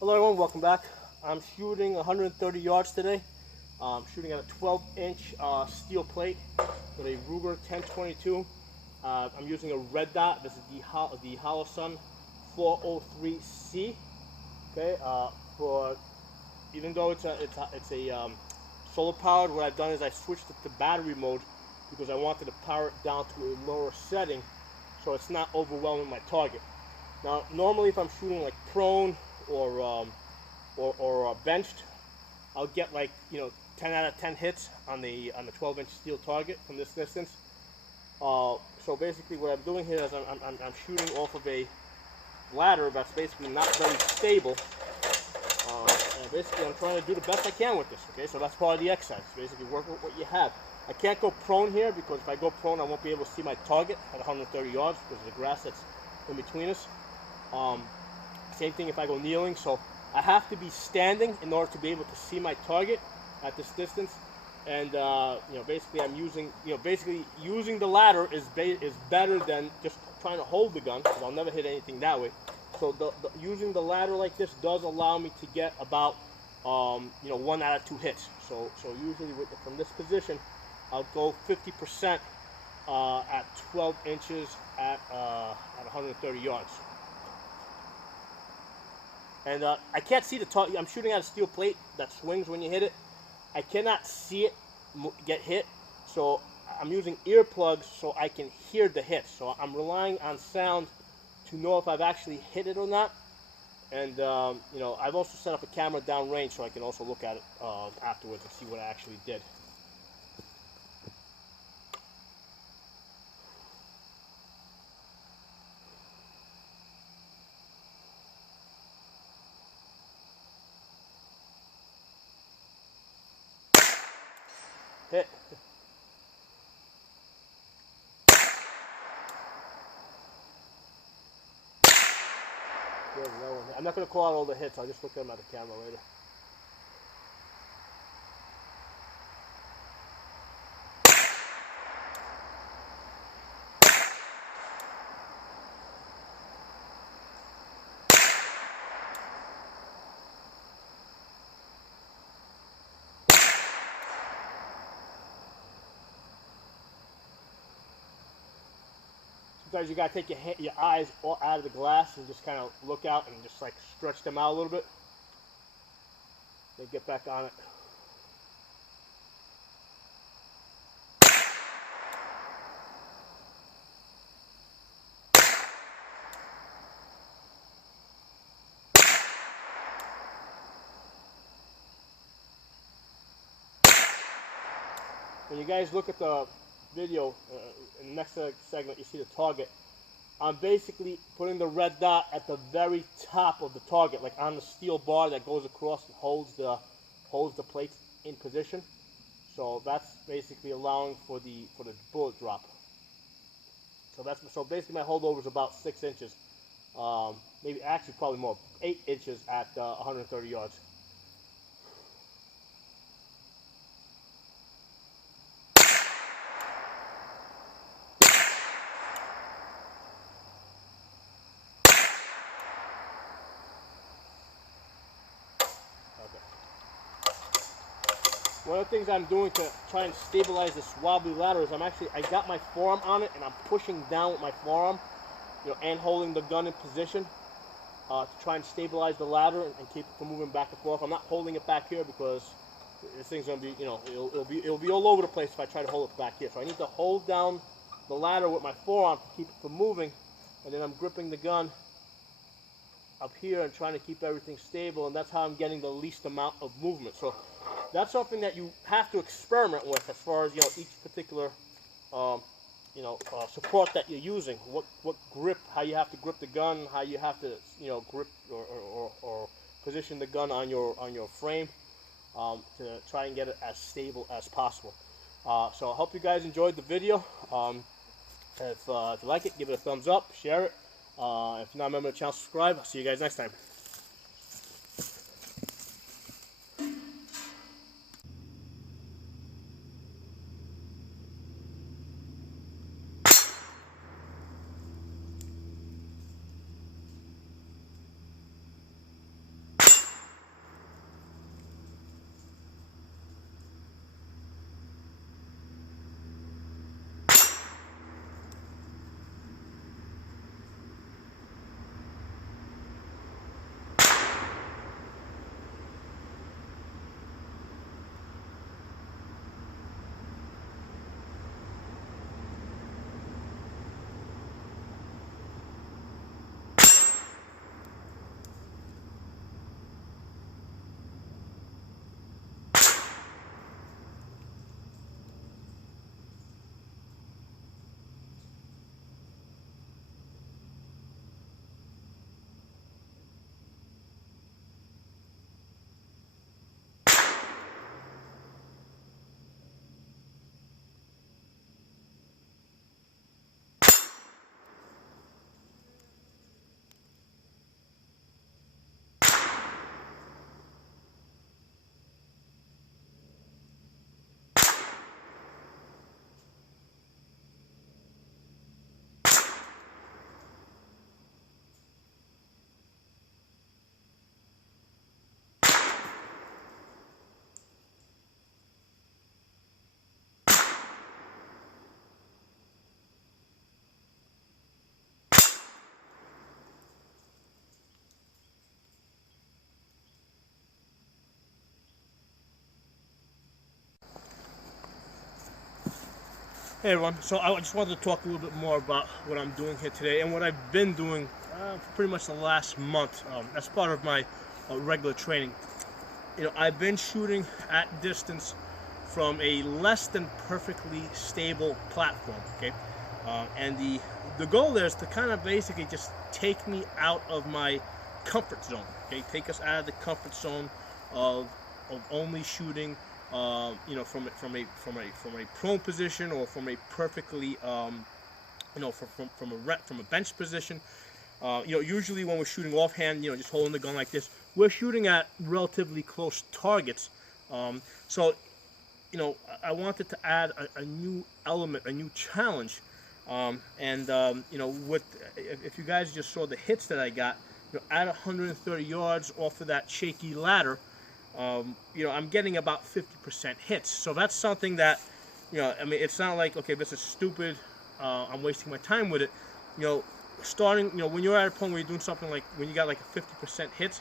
Hello everyone, welcome back. I'm shooting 130 yards today. I'm shooting at a 12-inch steel plate with a Ruger 1022. I'm using a red dot. This is the Holosun 403C. Okay, for even though it's a solar powered, what I've done is I switched it to battery mode because I wanted to power it down to a lower setting so it's not overwhelming my target. Now, normally if I'm shooting like prone or benched, I'll get like 10 out of 10 hits on the 12-inch steel target from this distance. So basically, what I'm doing here is I'm shooting off of a ladder that's basically not very stable. And basically, I'm trying to do the best I can with this. Okay, so that's part of the exercise. Basically, work with what you have. I can't go prone here because if I go prone, I won't be able to see my target at 130 yards because of the grass that's in between us. Same thing if I go kneeling. So I have to be standing in order to be able to see my target at this distance. And basically, I'm using using the ladder is better than just trying to hold the gun because I'll never hit anything that way. So using the ladder like this does allow me to get about 1 out of 2 hits. So usually from this position, I'll go 50% at 12 inches at 130 yards. And I can't see the target. I'm shooting at a steel plate that swings when you hit it. I cannot see it get hit, so I'm using earplugs so I can hear the hit. So I'm relying on sound to know if I've actually hit it or not. And I've also set up a camera downrange so I can also look at it afterwards and see what I actually did. Hit. I'm not going to call out all the hits. I'll just look at them at the camera later. Sometimes you gotta take your eyes out of the glass and just kind of look out and just like stretch them out a little bit. Then get back on it. When you guys look at the video, in the next segment, you see the target. I'm basically putting the red dot at the very top of the target, like on the steel bar that goes across and holds the plates in position. So that's basically allowing for the bullet drop. So basically my holdover is about 6 inches, maybe actually probably more, 8 inches at 130 yards. One of the things I'm doing to try and stabilize this wobbly ladder is I got my forearm on it and I'm pushing down with my forearm, and holding the gun in position to try and stabilize the ladder and keep it from moving back and forth. I'm not holding it back here because this thing's gonna be, it'll be all over the place if I try to hold it back here. So I need to hold down the ladder with my forearm to keep it from moving, and then I'm gripping the gun up here and trying to keep everything stable, and that's how I'm getting the least amount of movement. So that's something that you have to experiment with as far as each particular support that you're using. What grip, how you have to grip the gun, how you have to grip or position the gun on your frame to try and get it as stable as possible. So I hope you guys enjoyed the video. If you like it, give it a thumbs up, share it. If you're not a member of the channel, subscribe. I'll see you guys next time. Hey everyone, so I just wanted to talk a little bit more about what I'm doing here today and what I've been doing for pretty much the last month as part of my regular training. You know, I've been shooting at distance from a less than perfectly stable platform, okay? And the goal there is to kind of basically just take me out of my comfort zone, okay? Take us out of the comfort zone of only shooting you know, from a prone position, or from a perfectly you know, from a bench position. You know, usually when we're shooting offhand, you know, just holding the gun like this, we're shooting at relatively close targets. So, you know, I wanted to add a new element, a new challenge. You know, if you guys just saw the hits that I got, you know, at 130 yards off of that shaky ladder, you know, I'm getting about 50% hits. So that's something that, you know, I mean, it's not like, okay, this is stupid, I'm wasting my time with it. You know, starting, you know, when you're at a point where you're doing something like, when you got like a 50% hits,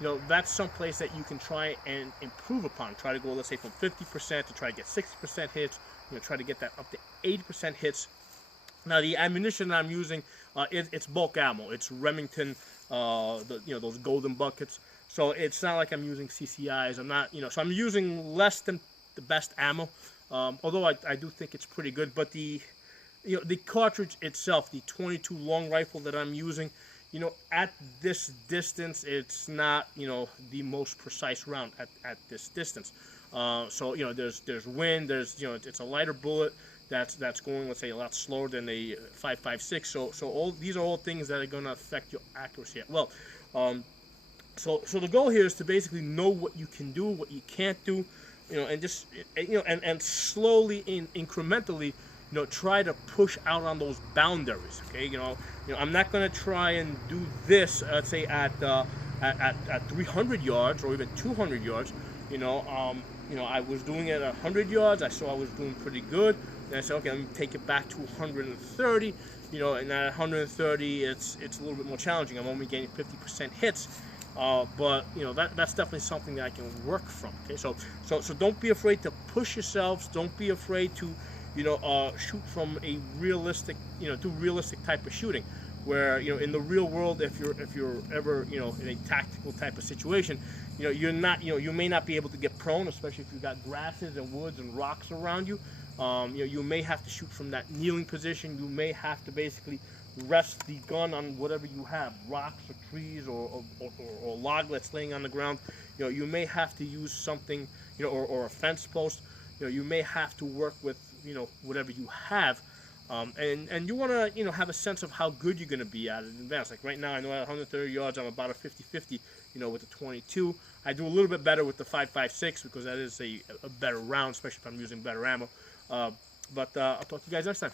you know, that's some place that you can try and improve upon. Try to go, let's say, from 50% to try to get 60% hits, you know, try to get that up to 80% hits. Now, the ammunition that I'm using, it's bulk ammo. It's Remington, you know, those golden buckets. So it's not like I'm using CCIs. I'm not, you know, so I'm using less than the best ammo. Although I do think it's pretty good. But you know, the cartridge itself, the 22 long rifle that I'm using, you know, at this distance, it's not, you know, the most precise round at this distance. So, you know, there's wind, you know, it's a lighter bullet that's going, let's say, a lot slower than a 5.56. So all these are all things that are going to affect your accuracy as well. So the goal here is to basically know what you can do, what you can't do, you know, and just, you know, and slowly, incrementally, you know, try to push out on those boundaries. Okay, you know, I'm not going to try and do this, let's say, at 300 yards or even 200 yards. You know, I was doing it at 100 yards. I saw I was doing pretty good. Then I said, okay, let me take it back to 130. You know, and at 130, it's a little bit more challenging. I'm only getting 50% hits. But you know, that's definitely something that I can work from. Okay, so don't be afraid to push yourselves. Don't be afraid to, you know, shoot from a realistic, you know, do realistic type of shooting. Where, you know, in the real world, if you're ever, you know, in a tactical type of situation, you know, you may not be able to get prone, especially if you've got grasses and woods and rocks around you. You know, you may have to shoot from that kneeling position. You may have to basically rest the gun on whatever you have, rocks or trees or log that's laying on the ground. You know, you may have to use something, you know, or a fence post. You know, you may have to work with, you know, whatever you have. And you want to, you know, have a sense of how good you're going to be at it in advance. Like right now, I know at 130 yards, I'm about a 50-50, you know, with the 22. I do a little bit better with the 5.56 because that is a better round, especially if I'm using better ammo. But I'll talk to you guys next time.